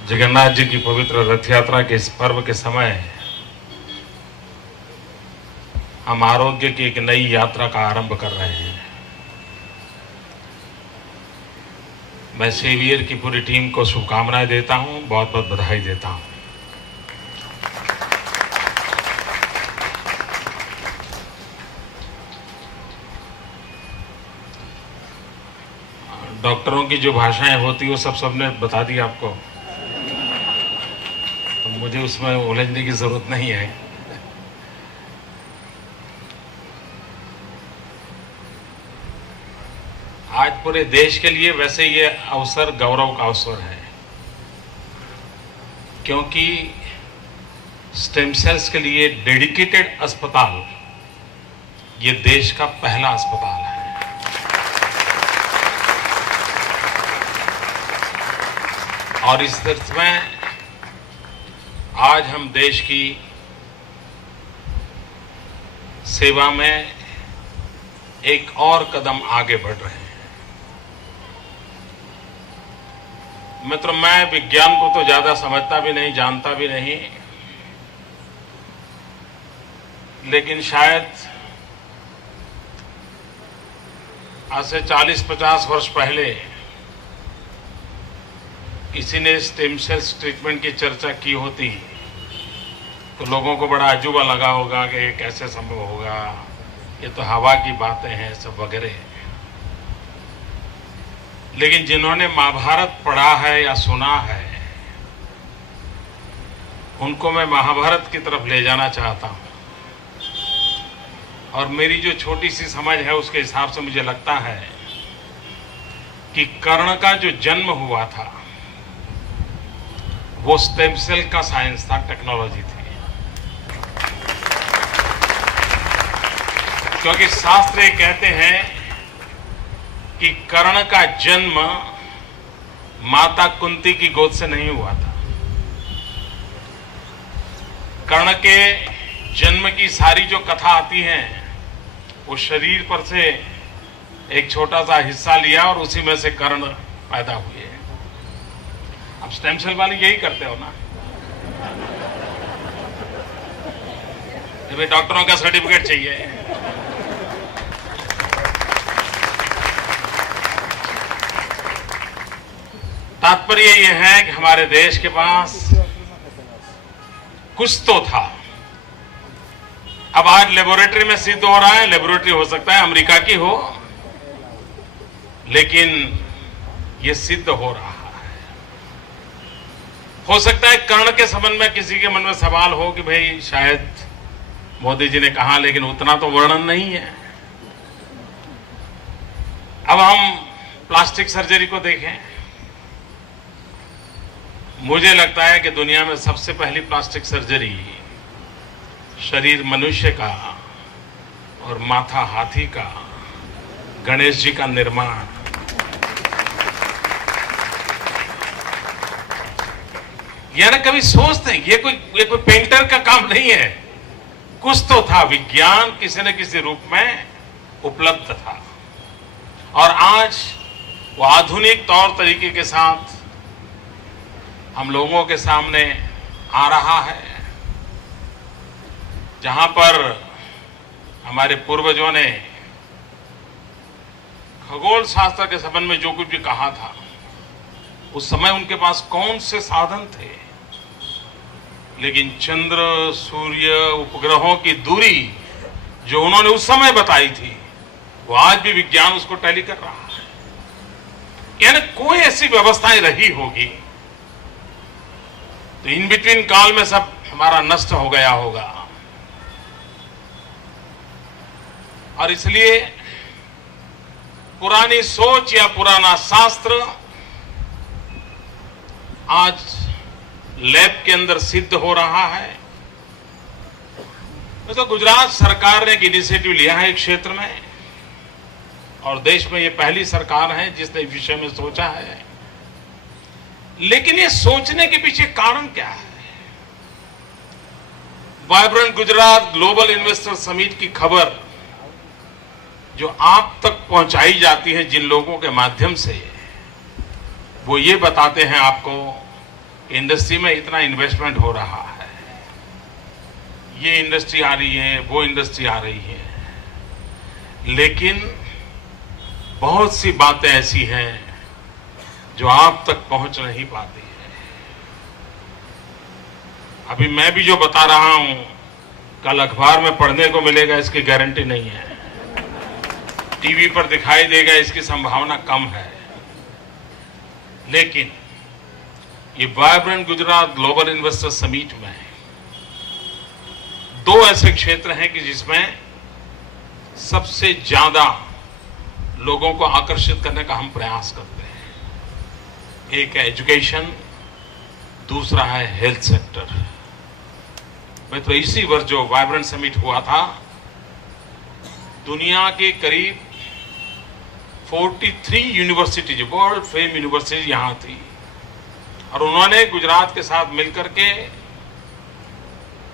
जगन्नाथ जी की पवित्र रथ यात्रा के इस पर्व के समय हम आरोग्य की एक नई यात्रा का आरंभ कर रहे हैं। मैं सेवियर की पूरी टीम को शुभकामनाएं देता हूं, बहुत बहुत बधाई देता हूं। डॉक्टरों की जो भाषाएं होती वो सबने बता दी आपको, तो मुझे उसमें उलझने की जरूरत नहीं है। आज पूरे देश के लिए वैसे ये अवसर गौरव का अवसर है, क्योंकि स्टेम सेल्स के लिए डेडिकेटेड अस्पताल ये देश का पहला अस्पताल है। और इस तरह में आज हम देश की सेवा में एक और कदम आगे बढ़ रहे हैं। मित्र, मैं विज्ञान को तो ज्यादा समझता भी नहीं, जानता भी नहीं, लेकिन शायद आज से 40-50 वर्ष पहले किसी ने स्टेम सेल्स ट्रीटमेंट की चर्चा की होती तो लोगों को बड़ा अजूबा लगा होगा कि ये कैसे संभव होगा, ये तो हवा की बातें हैं सब वगैरह। लेकिन जिन्होंने महाभारत पढ़ा है या सुना है, उनको मैं महाभारत की तरफ ले जाना चाहता हूं। और मेरी जो छोटी सी समझ है उसके हिसाब से मुझे लगता है कि कर्ण का जो जन्म हुआ था वो स्टेम सेल का साइंस था, टेक्नोलॉजी थी। क्योंकि शास्त्र ये कहते हैं कि कर्ण का जन्म माता कुंती की गोद से नहीं हुआ था। कर्ण के जन्म की सारी जो कथा आती है वो शरीर पर से एक छोटा सा हिस्सा लिया और उसी में से कर्ण पैदा हुए। अब स्टेम सेल वाले यही करते हो ना, जब डॉक्टरों का सर्टिफिकेट चाहिए। तात्पर्य यह है कि हमारे देश के पास कुछ तो था। अब आज लेबोरेटरी में सिद्ध हो रहा है, लेबोरेटरी हो सकता है अमेरिका की हो, लेकिन यह सिद्ध हो रहा है। हो सकता है कर्ण के संबंध में किसी के मन में सवाल हो कि भाई शायद मोदी जी ने कहा, लेकिन उतना तो वर्णन नहीं है। अब हम प्लास्टिक सर्जरी को देखें। मुझे लगता है कि दुनिया में सबसे पहली प्लास्टिक सर्जरी शरीर मनुष्य का और माथा हाथी का, गणेश जी का निर्माण, यानी कभी सोचते हैं ये कोई पेंटर का काम नहीं है। कुछ तो था, विज्ञान किसी न किसी रूप में उपलब्ध था और आज वो आधुनिक तौर तरीके के साथ हम लोगों के सामने आ रहा है। जहां पर हमारे पूर्वजों ने खगोल शास्त्र के संबंध में जो कुछ भी कहा था, उस समय उनके पास कौन से साधन थे, लेकिन चंद्र, सूर्य, उपग्रहों की दूरी जो उन्होंने उस समय बताई थी, वो आज भी विज्ञान उसको टैली कर रहा है। यानी कोई ऐसी व्यवस्थाएं रही होगी तो इन बिटवीन काल में सब हमारा नष्ट हो गया होगा। और इसलिए पुरानी सोच या पुराना शास्त्र आज लैब के अंदर सिद्ध हो रहा है। तो गुजरात सरकार ने एक इनिशिएटिव लिया है एक क्षेत्र में, और देश में ये पहली सरकार है जिसने इस विषय में सोचा है। लेकिन ये सोचने के पीछे कारण क्या है? Vibrant Gujarat global investor summit की खबर जो आप तक पहुंचाई जाती है जिन लोगों के माध्यम से, वो ये बताते हैं आपको इंडस्ट्री में इतना इन्वेस्टमेंट हो रहा है, ये इंडस्ट्री आ रही है, वो इंडस्ट्री आ रही है, लेकिन बहुत सी बातें ऐसी हैं जो आप तक पहुंच नहीं पाती है। अभी मैं भी जो बता रहा हूं कल अखबार में पढ़ने को मिलेगा इसकी गारंटी नहीं है, टीवी पर दिखाई देगा इसकी संभावना कम है, लेकिन ये vibrant Gujarat global investor summit में दो ऐसे क्षेत्र हैं कि जिसमें सबसे ज्यादा लोगों को आकर्षित करने का हम प्रयास करते हैं। एक है एजुकेशन, दूसरा है हेल्थ सेक्टर। मैं तो इसी वर्ष जो वाइब्रेंट समिट हुआ था, दुनिया के करीब 43 यूनिवर्सिटीज, वर्ल्ड फेम यूनिवर्सिटीज यहां थी, और उन्होंने गुजरात के साथ मिलकर के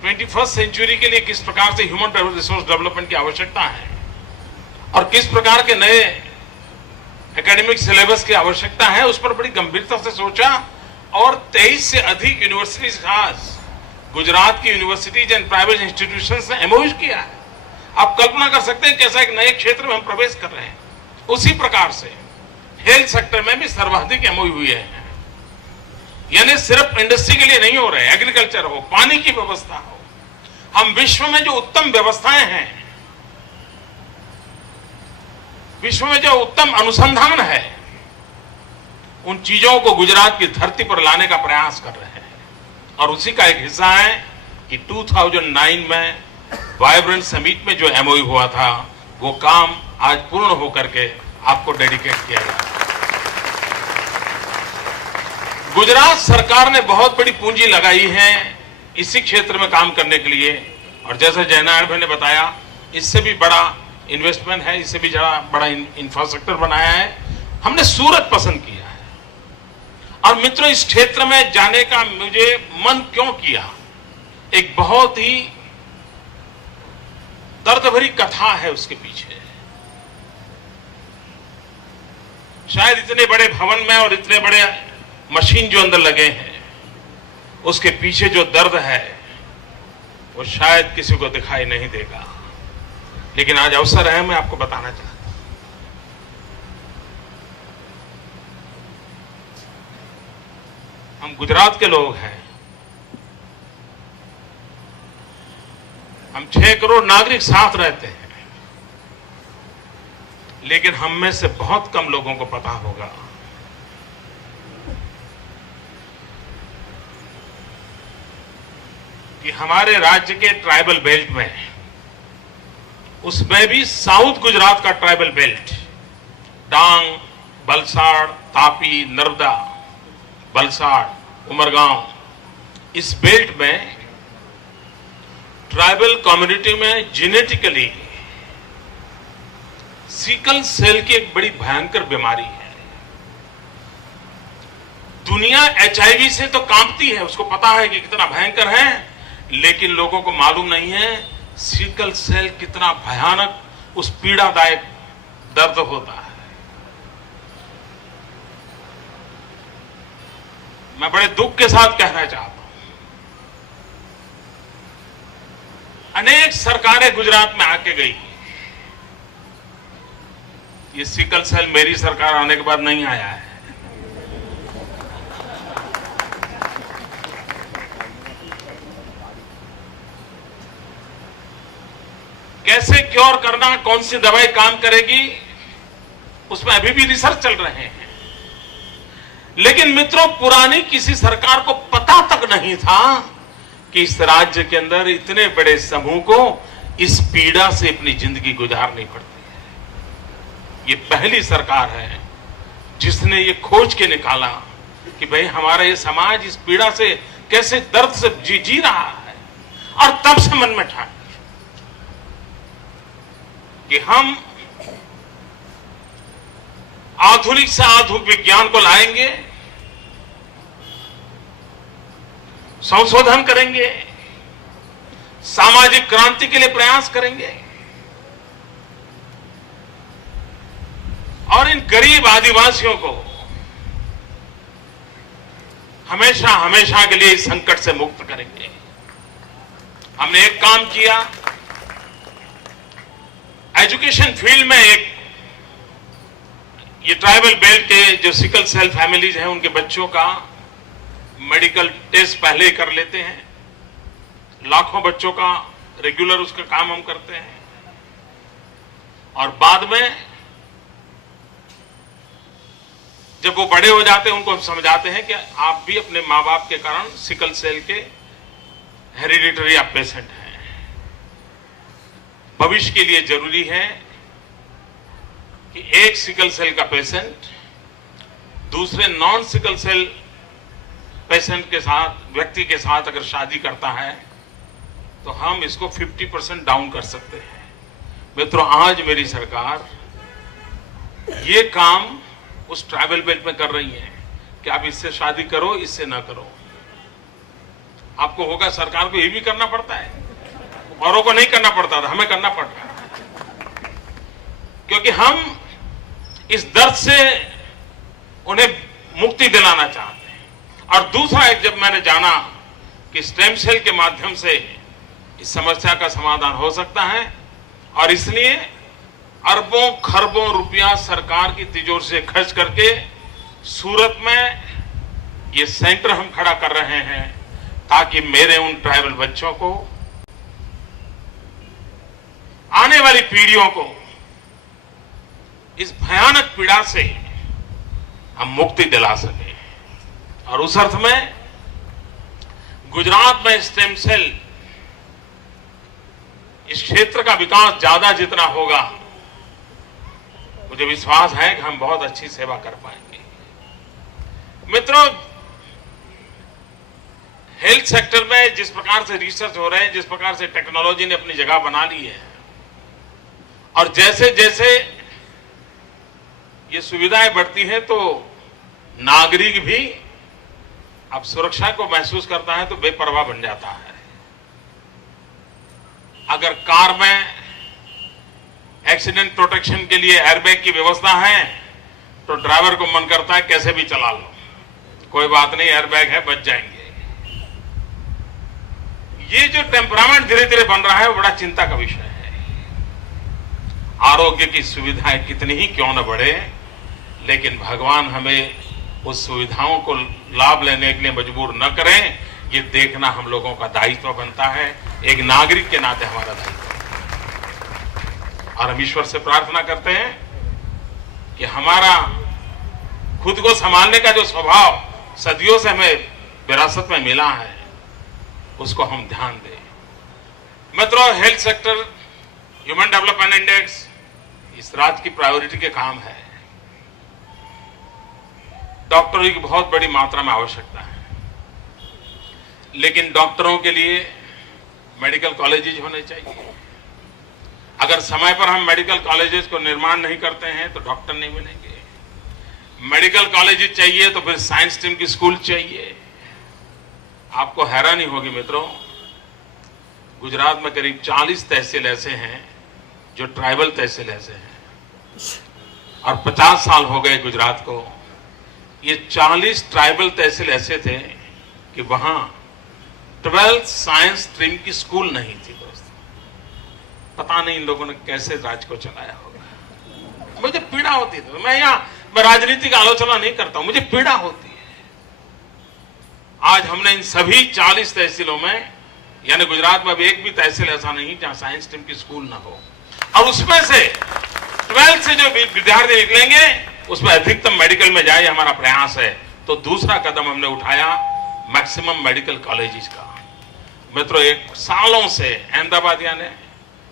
21st सेंचुरी के लिए किस प्रकार से ह्यूमन रिसोर्स डेवलपमेंट की आवश्यकता है और किस प्रकार के नए एकेडमिक सिलेबस की आवश्यकता है, उस पर बड़ी गंभीरता से सोचा, और 23 से अधिक यूनिवर्सिटीज खास गुजरात की यूनिवर्सिटीज एंड प्राइवेट इंस्टीट्यूशंस ने एमओयू किया है। आप कल्पना कर सकते हैं कैसा एक नए क्षेत्र में हम प्रवेश कर रहे हैं। उसी प्रकार से हेल्थ सेक्टर में भी सर्वाधिक एमओयू हुई है, यानी सिर्फ इंडस्ट्री के लिए नहीं हो रहे, एग्रीकल्चर हो, पानी की व्यवस्था हो। हम विश्व में जो उत्तम व्यवस्थाएं हैं, विश्व में जो उत्तम अनुसंधान है, उन चीजों को गुजरात की धरती पर लाने का प्रयास कर रहे हैं, और उसी का एक हिस्सा है कि 2009 में वाइब्रेंट समिट में जो एमओयू हुआ था, वो काम आज पूर्ण होकर के आपको डेडिकेट किया गया। गुजरात सरकार ने बहुत बड़ी पूंजी लगाई है इसी क्षेत्र में काम करने के लिए, और जैसे जयनारायण भाई ने बताया, इससे भी बड़ा इन्वेस्टमेंट है, इससे भी बड़ा इंफ्रास्ट्रक्चर बनाया है। हमने सूरत पसंद किया है, और मित्रों इस क्षेत्र में जाने का मुझे मन क्यों किया, एक बहुत ही दर्द भरी कथा है उसके पीछे। शायद इतने बड़े भवन में और इतने बड़े मशीन जो अंदर लगे हैं, उसके पीछे जो दर्द है वो शायद किसी को दिखाई नहीं देगा, लेकिन आज अवसर है, मैं आपको बताना चाहता हूं। हम गुजरात के लोग हैं, हम 6 करोड़ नागरिक साथ रहते हैं, लेकिन हम में से बहुत कम लोगों को पता होगा कि हमारे राज्य के ट्राइबल बेल्ट में, उसमें भी साउथ गुजरात का ट्राइबल बेल्ट, डांग, बलसाड़, तापी, नर्मदा, बलसाड़, उमरगांव, इस बेल्ट में ट्राइबल कम्युनिटी में जेनेटिकली सिकल सेल की एक बड़ी भयंकर बीमारी है। दुनिया एचआईवी से तो कांपती है, उसको पता है कि कितना भयंकर है, लेकिन लोगों को मालूम नहीं है सिकल सेल कितना भयानक, उस पीड़ादायक दर्द होता है। मैं बड़े दुख के साथ कहना चाहता हूं, अनेक सरकारें गुजरात में आके गई, ये सिकल सेल मेरी सरकार आने के बाद नहीं आया है। कैसे क्योर करना, कौन सी दवाई काम करेगी, उसमें अभी भी रिसर्च चल रहे हैं। लेकिन मित्रों, पुरानी किसी सरकार को पता तक नहीं था कि इस राज्य के अंदर इतने बड़े समूह को इस पीड़ा से अपनी जिंदगी गुजारनी पड़ती है। ये पहली सरकार है जिसने ये खोज के निकाला कि भाई हमारा ये समाज इस पीड़ा से कैसे दर्द से जी रहा है, और तब से मन में ठान कि हम आधुनिक से आधुनिक विज्ञान को लाएंगे, संशोधन करेंगे, सामाजिक क्रांति के लिए प्रयास करेंगे, और इन गरीब आदिवासियों को हमेशा हमेशा के लिए इस संकट से मुक्त करेंगे। हमने एक काम किया, एजुकेशन फील्ड में एक ये ट्राइबल बेल्ट के जो सिकल सेल फैमिलीज हैं उनके बच्चों का मेडिकल टेस्ट पहले ही कर लेते हैं। लाखों बच्चों का रेगुलर उसका काम हम करते हैं और बाद में जब वो बड़े हो जाते हैं उनको हम समझाते हैं कि आप भी अपने मां बाप के कारण सिकल सेल के हेरिडिटरी आप पेशेंट हैं। भविष्य के लिए जरूरी है कि एक सिकल सेल का पेशेंट दूसरे नॉन सिकल सेल पेशेंट के साथ व्यक्ति के साथ अगर शादी करता है तो हम इसको 50% डाउन कर सकते हैं। मित्रों, आज मेरी सरकार ये काम उस ट्राइबल बेल्ट में कर रही है कि आप इससे शादी करो, इससे ना करो। आपको होगा सरकार को ये भी करना पड़ता है, औरों को नहीं करना पड़ता था, हमें करना पड़ रहा है क्योंकि हम इस दर्द से उन्हें मुक्ति दिलाना चाहते हैं। और दूसरा एक, जब मैंने जाना कि स्टेम सेल के माध्यम से इस समस्या का समाधान हो सकता है और इसलिए अरबों खरबों रुपया सरकार की तिजोरी से खर्च करके सूरत में ये सेंटर हम खड़ा कर रहे हैं ताकि मेरे उन ट्राइबल बच्चों को, आने वाली पीढ़ियों को इस भयानक पीड़ा से हम मुक्ति दिला सके। और उस अर्थ में गुजरात में स्टेम सेल इस क्षेत्र का विकास ज्यादा जितना होगा, मुझे विश्वास है कि हम बहुत अच्छी सेवा कर पाएंगे। मित्रों, हेल्थ सेक्टर में जिस प्रकार से रिसर्च हो रहे हैं, जिस प्रकार से टेक्नोलॉजी ने अपनी जगह बना ली है और जैसे जैसे ये सुविधाएं बढ़ती हैं तो नागरिक भी अब सुरक्षा को महसूस करता है तो बेपरवाह बन जाता है। अगर कार में एक्सीडेंट प्रोटेक्शन के लिए एयरबैग की व्यवस्था है तो ड्राइवर को मन करता है कैसे भी चला लो, कोई बात नहीं, एयरबैग है, बच जाएंगे। ये जो टेम्परामेंट धीरे धीरे बन रहा है वो बड़ा चिंता का विषय है। आरोग्य की सुविधाएं कितनी ही क्यों न बढ़े, लेकिन भगवान हमें उस सुविधाओं को लाभ लेने के लिए मजबूर न करें, ये देखना हम लोगों का दायित्व बनता है, एक नागरिक के नाते हमारा दायित्व। और हम ईश्वर से प्रार्थना करते हैं कि हमारा खुद को संभालने का जो स्वभाव सदियों से हमें विरासत में मिला है उसको हम ध्यान दें। मित्रों, health sector, human development index इस राज्य की प्रायोरिटी के काम है। डॉक्टरों की बहुत बड़ी मात्रा में आवश्यकता है, लेकिन डॉक्टरों के लिए मेडिकल कॉलेजेस होने चाहिए। अगर समय पर हम मेडिकल कॉलेजेस को निर्माण नहीं करते हैं तो डॉक्टर नहीं मिलेंगे। मेडिकल कॉलेजेस चाहिए तो फिर साइंस स्ट्रीम की स्कूल चाहिए। आपको हैरानी होगी मित्रों, गुजरात में करीब 40 तहसील ऐसे हैं जो ट्राइबल तहसील ऐसे हैं और 50 साल हो गए गुजरात को। ये 40 ट्राइबल तहसील ऐसे थे कि वहां 12th साइंस स्ट्रीम की स्कूल नहीं थी। दोस्तों, पता नहीं इन लोगों ने कैसे राज्य को चलाया होगा। मुझे पीड़ा होती थी। मैं राजनीति की आलोचना नहीं करता हूं, मुझे पीड़ा होती है। आज हमने इन सभी 40 तहसीलों में, यानी गुजरात में अब एक भी तहसील ऐसा नहीं जहां साइंस स्ट्रीम की स्कूल ना हो, और उसमें से 12th से जो विद्यार्थी निकलेंगे उसमें अधिकतम मेडिकल में जाए, हमारा प्रयास है। तो दूसरा कदम हमने उठाया मैक्सिमम मेडिकल कॉलेजेस का। मित्रों, एक सालों से अहमदाबाद, यानी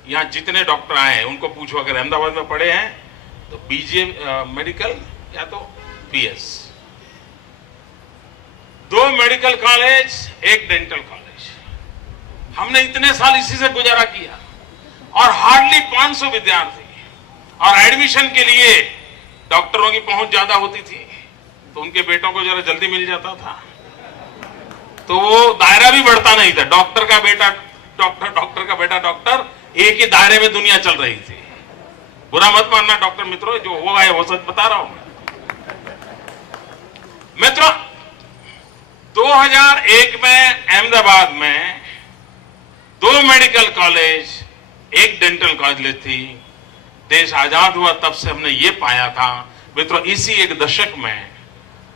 यहां जितने डॉक्टर आए हैं उनको पूछो, अगर अहमदाबाद में पढ़े हैं तो बीजे मेडिकल या तो PS, 2 medical college, 1 dental college. हमने इतने साल इसी से गुजारा किया और हार्डली 500 विद्यार्थी, और एडमिशन के लिए डॉक्टरों की पहुंच ज्यादा होती थी तो उनके बेटों को जरा जल्दी मिल जाता था, तो वो दायरा भी बढ़ता नहीं था। डॉक्टर का बेटा डॉक्टर, डॉक्टर का बेटा डॉक्टर, एक ही दायरे में दुनिया चल रही थी। बुरा मत मानना डॉक्टर मित्रों, जो हुआ है वो सच बता रहा हूं मैं। मित्रों, 2001 में अहमदाबाद में 2 मेडिकल कॉलेज, 1 डेंटल कॉलेज थी। देश आजाद हुआ तब से हमने ये पाया था मित्रों, इसी एक दशक में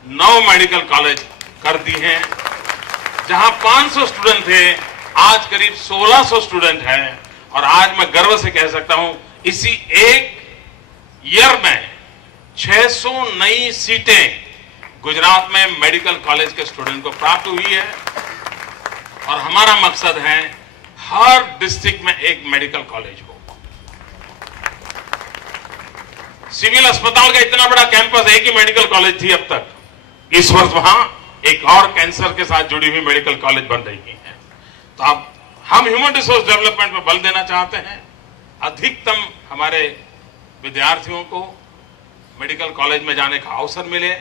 9 मेडिकल कॉलेज कर दी हैं। जहां 500 स्टूडेंट थे, आज करीब 1600 स्टूडेंट हैं। और आज मैं गर्व से कह सकता हूं, इसी एक ईयर में 600 नई सीटें गुजरात में मेडिकल कॉलेज के स्टूडेंट को प्राप्त हुई है। और हमारा मकसद है हर डिस्ट्रिक्ट में एक मेडिकल कॉलेज हो। सिविल अस्पताल का इतना बड़ा कैंपस, एक ही मेडिकल कॉलेज थी अब तक। इस वर्ष वहां एक और कैंसर के साथ जुड़ी हुई मेडिकल कॉलेज बन रही है। तो अब हम ह्यूमन रिसोर्स डेवलपमेंट में बल देना चाहते हैं। अधिकतम हमारे विद्यार्थियों को मेडिकल कॉलेज में जाने का अवसर मिले।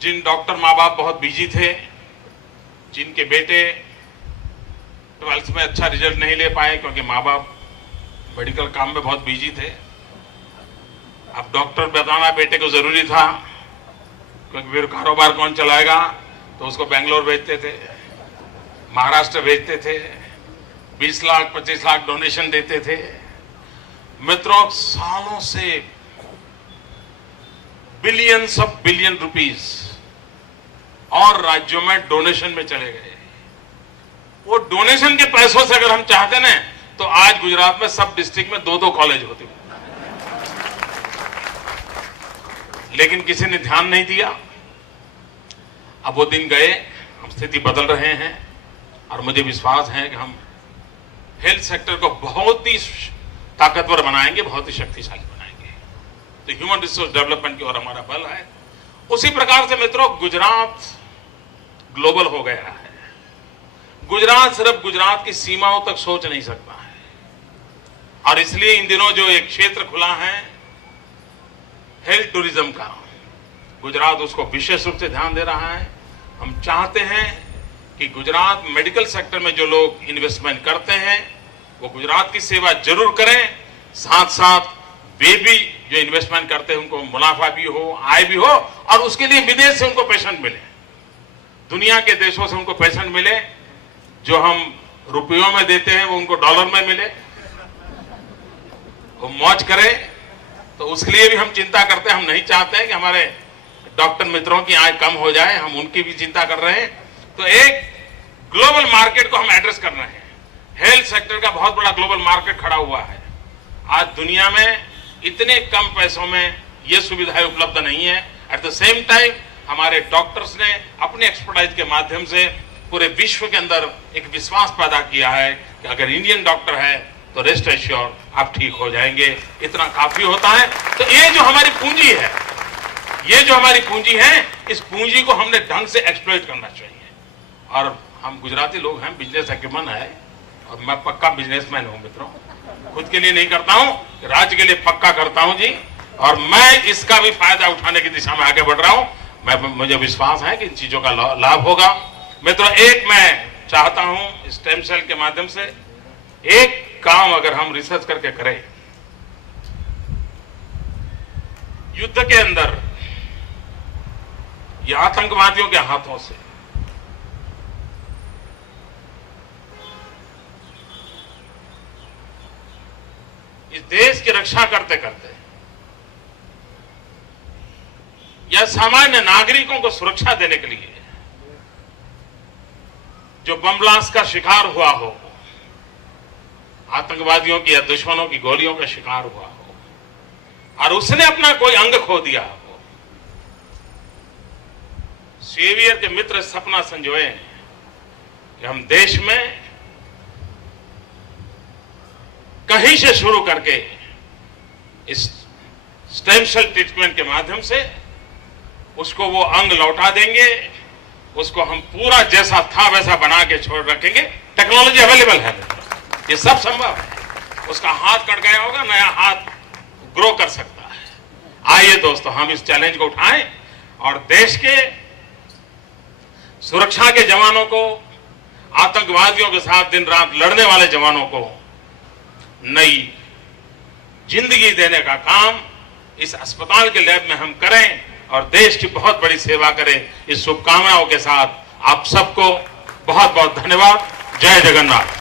जिन डॉक्टर माँ बाप बहुत बिजी थे, जिनके बेटे 12th में अच्छा रिजल्ट नहीं ले पाए क्योंकि माँ बाप मेडिकल काम में बहुत बिजी थे, अब डॉक्टर बताना बेटे को जरूरी था क्योंकि फिर कारोबार कौन चलाएगा, तो उसको बेंगलोर भेजते थे, महाराष्ट्र भेजते थे, 20 लाख 25 लाख डोनेशन देते थे। मित्रों, सालों से बिलियंस ऑफ बिलियन रुपीस और राज्यों में डोनेशन में चले गए। वो डोनेशन के पैसों से अगर हम चाहते ना, तो आज गुजरात में सब डिस्ट्रिक्ट में 2-2 कॉलेज होते। लेकिन किसी ने ध्यान नहीं दिया। अब वो दिन गए, हम स्थिति बदल रहे हैं और मुझे विश्वास है कि हम हेल्थ सेक्टर को बहुत ही ताकतवर बनाएंगे, बहुत ही शक्तिशाली बनाएंगे। तो ह्यूमन रिसोर्स डेवलपमेंट की ओर हमारा बल है। उसी प्रकार से मित्रों, गुजरात ग्लोबल हो गया है। गुजरात सिर्फ गुजरात की सीमाओं तक सोच नहीं सकता है। और इसलिए इन दिनों जो एक क्षेत्र खुला है हेल्थ टूरिज्म का, गुजरात उसको विशेष रूप से ध्यान दे रहा है। हम चाहते हैं कि गुजरात मेडिकल सेक्टर में जो लोग इन्वेस्टमेंट करते हैं वो गुजरात की सेवा जरूर करें, साथ साथ वे भी जो इन्वेस्टमेंट करते हैं उनको मुनाफा भी हो, आय भी हो, और उसके लिए विदेश से उनको पेशेंट मिले, दुनिया के देशों से उनको पेशेंट मिले। जो हम रुपयों में देते हैं वो उनको डॉलर में मिले, वो मौज करें। तो उसके लिए भी हम चिंता करते हैं। हम नहीं चाहते हैं कि हमारे डॉक्टर मित्रों की आय कम हो जाए, हम उनकी भी चिंता कर रहे हैं। तो एक ग्लोबल मार्केट को हम एड्रेस कर रहे हैं। हेल्थ सेक्टर का बहुत बड़ा ग्लोबल मार्केट खड़ा हुआ है। आज दुनिया में इतने कम पैसों में ये सुविधाएं उपलब्ध नहीं है। एट द सेम टाइम हमारे डॉक्टर्स ने अपने एक्सपर्टाइज के माध्यम से पूरे विश्व के अंदर एक विश्वास पैदा किया है कि अगर इंडियन डॉक्टर है तो रेस्ट एश्योर आप ठीक हो जाएंगे। इतना काफी होता है। तो ये जो हमारी पूंजी है, ये जो हमारी पूंजी है, इस पूंजी को हमने ढंग से एक्सप्लॉइट करना चाहिए। और हम गुजराती लोग हैं, बिजनेस एक्यूमन है, और मैं पक्का बिजनेसमैन हूं मित्रों। खुद के लिए नहीं करता हूं, राज्य के लिए पक्का करता हूं जी। और मैं इसका भी फायदा उठाने की दिशा में आगे बढ़ रहा हूं। मुझे विश्वास है कि इन चीजों का लाभ होगा। मित्रों, एक मैं चाहता हूं स्टेम सेल के माध्यम से एक काम अगर हम रिसर्च करके करें, युद्ध के अंदर या आतंकवादियों के हाथों से इस देश की रक्षा करते करते या सामान्य नागरिकों को सुरक्षा देने के लिए जो बम ब्लास्ट का शिकार हुआ हो, आतंकवादियों की या दुश्मनों की गोलियों का शिकार हुआ हो, और उसने अपना कोई अंग खो दिया हो, सेवियर के मित्र सपना संजोए कि हम देश में कहीं से शुरू करके इस स्टेम सेल ट्रीटमेंट के माध्यम से उसको वो अंग लौटा देंगे, उसको हम पूरा जैसा था वैसा बना के छोड़ रखेंगे। टेक्नोलॉजी अवेलेबल है, ये सब संभव है। उसका हाथ कट गया होगा, नया हाथ ग्रो कर सकता है। आइए दोस्तों, हम इस चैलेंज को उठाएं और देश के सुरक्षा के जवानों को, आतंकवादियों के साथ दिन रात लड़ने वाले जवानों को नई जिंदगी देने का काम इस अस्पताल के लैब में हम करें और देश की बहुत बड़ी सेवा करें। इस शुभकामनाओं के साथ आप सबको बहुत बहुत धन्यवाद। जय जगन्नाथ।